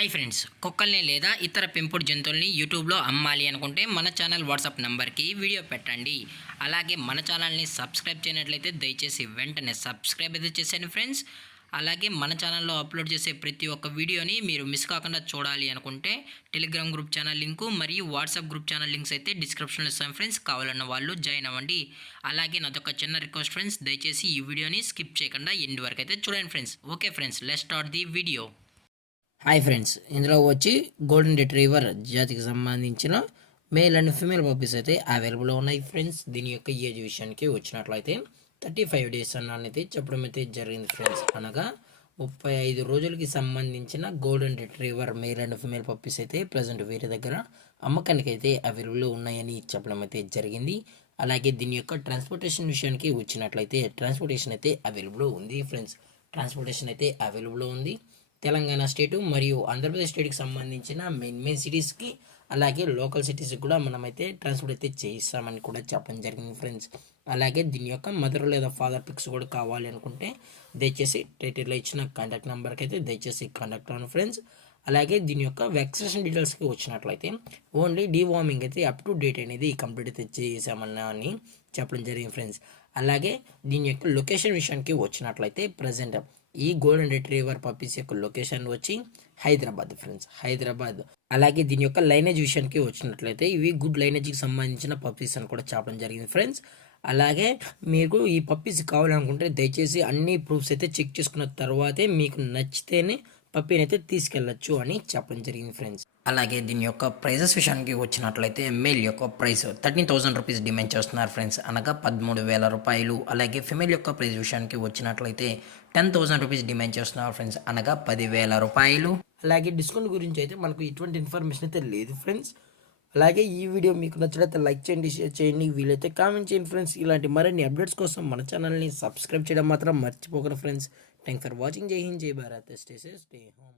Hi friends, కుక్కల్ని లేదా ఇతర పెంపుడు జంతువుల్ని యూట్యూబ్లో అమ్మాలి అనుకుంటే మన ఛానల్ వాట్సాప్ నెంబర్కి వీడియో పెట్టండి. అలాగే మన ఛానల్ని సబ్స్క్రైబ్ చేయనట్లయితే దయచేసి వెంటనే సబ్స్క్రైబ్ అయితే చేసేయండి ఫ్రెండ్స్. అలాగే మన ఛానల్లో అప్లోడ్ చేసే ప్రతి ఒక్క వీడియోని మీరు మిస్ కాకుండా చూడాలి అనుకుంటే టెలిగ్రామ్ గ్రూప్ ఛానల్ లింకు మరియు వాట్సాప్ గ్రూప్ ఛానల్ లింక్స్ అయితే డిస్క్రిప్షన్లో ఇస్తాను ఫ్రెండ్స్. కావాలన్న వాళ్ళు జాయిన్ అవ్వండి. అలాగే నాదొక చిన్న రిక్వెస్ట్ ఫ్రెండ్స్, దయచేసి ఈ వీడియోని స్కిప్ చేయకుండా ఎండ్ వరకు అయితే చూడండి friends. Okay friends, let's start the video. Hi friends, ఇందులో వచ్చి గోల్డెన్ రిట్రీవర్ జాతికి సంబంధించిన మేల్ అండ్ ఫీమేల్ పప్పీస్ అయితే అవైలబుల్ ఉన్నాయి ఫ్రెండ్స్. దీని యొక్క ఏజ్ విషయానికి వచ్చినట్లయితే 35 డేస్ అన్నది చెప్పడం అయితే జరిగింది ఫ్రెండ్స్. అనగా 35 రోజులకి సంబంధించిన golden retriever male and female puppies అయితే ప్రజెంట్ వీరి దగ్గర అమ్మకానికి అయితే అవైలబుల్ ఉన్నాయని చెప్పడం అయితే జరిగింది. అలాగే దీని యొక్క ట్రాన్స్పోర్టేషన్ విషయానికి వచ్చినట్లయితే ట్రాన్స్పోర్టేషన్ అయితే అవైలబుల్ ఉంది ఫ్రెండ్స్. ట్రాన్స్పోర్టేషన్ అయితే అవైలబుల్ ఉంది. తెలంగాణ స్టేటు మరియు ఆంధ్రప్రదేశ్ స్టేట్కి సంబంధించిన మెయిన్ సిటీస్కి అలాగే లోకల్ సిటీస్కి కూడా మనమైతే ట్రాన్స్పోర్ట్ అయితే చేయిస్తామని కూడా చెప్పడం జరిగింది ఫ్రెండ్స్. అలాగే దీని యొక్క మదర్ లేదా ఫాదర్ పిక్స్ కూడా కావాలి అనుకుంటే దయచేసి టైటిల్లో ఇచ్చిన కాంటాక్ట్ నెంబర్కి అయితే దయచేసి కాంటాక్ట్ అవ్వండి ఫ్రెండ్స్. అలాగే దీని యొక్క వ్యాక్సినేషన్ డీటెయిల్స్కి వచ్చినట్లయితే ఓన్లీ డీవార్మింగ్ అయితే అప్ టు డేట్ అనేది కంప్లీట్ అయితే చేసామన్నా అని చెప్పడం జరిగింది ఫ్రెండ్స్. అలాగే దీని యొక్క లొకేషన్ విషయానికి వచ్చినట్లయితే ప్రజెంట్ ఈ గోల్డెన్ రిట్రీవర్ పప్పీస్ యొక్క లొకేషన్ వచ్చి హైదరాబాద్ ఫ్రెండ్స్, హైదరాబాద్. అలాగే దీని యొక్క లైనేజ్ విషయానికి వచ్చినట్లయితే ఇవి గుడ్ లైనేజ్కి సంబంధించిన పప్పీస్ అని కూడా చెప్పడం జరిగింది ఫ్రెండ్స్. అలాగే మీకు ఈ పప్పీస్ కావాలనుకుంటే దయచేసి అన్ని ప్రూఫ్స్ అయితే చెక్ చేసుకున్న తర్వాతే మీకు నచ్చితేనే పప్పీని అయితే తీసుకెళ్ళచ్చు అని చెప్పడం జరిగింది ఫ్రెండ్స్. అలాగే దీని యొక్క ప్రైజెస్ విషయానికి వచ్చినట్లయితే మేల్ యొక్క ప్రైస్ 13,000 రూపీస్ డిమాండ్ చేస్తున్నారు ఫ్రెండ్స్, అనగా 13,000 రూపాయలు. అలాగే ఫిమేల్ యొక్క ప్రైస్ విషయానికి వచ్చినట్లయితే 10,000 రూపీస్ డిమాండ్ చేస్తున్నారు ఫ్రెండ్స్, అనగా 10,000 రూపాయలు. అలాగే డిస్కౌంట్ గురించి అయితే మనకు ఎటువంటి ఇన్ఫర్మేషన్ అయితే లేదు ఫ్రెండ్స్. అలాగే ఈ వీడియో మీకు నచ్చినట్లయితే లైక్ చేయండి, షేర్ చేయండి, వీలైతే కామెంట్ చేయండి ఫ్రెండ్స్. ఇలాంటి మరిన్ని అప్డేట్స్ కోసం మన ఛానల్ని సబ్స్క్రైబ్ చేయడం మాత్రం మర్చిపోకండి ఫ్రెండ్స్. Thanks for watching. జై హింద్, జై Bharat, stay safe, stay home.